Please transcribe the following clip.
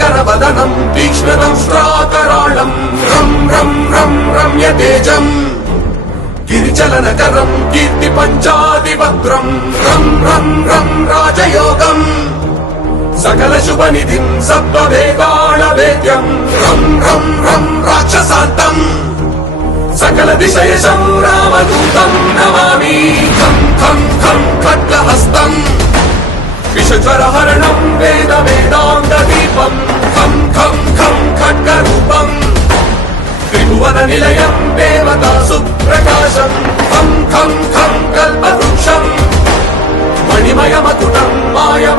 करवदनं तीक्ष्णदंष्ट्राकराळं रं रं रं रम्यतेजं गिरिचलनकरं कीर्तिपञ्चादिवक्त्रं रं रं रं राजयोगं सकलशुभनिधिं सप्तवेदाणवेद्यं रं रं रं राक्षसान्तं सकलदिशयशं रामदूतं नमामि खं खं खं खड्गहस्तं विषज्वरहरणं वेदवेदान्तदीपं खं खं खं खड्गरूपं त्रिभुवननिलयं देवतासुप्रकाशं खं खं खं कल्पवृक्षं मणिमयमकुटं मायव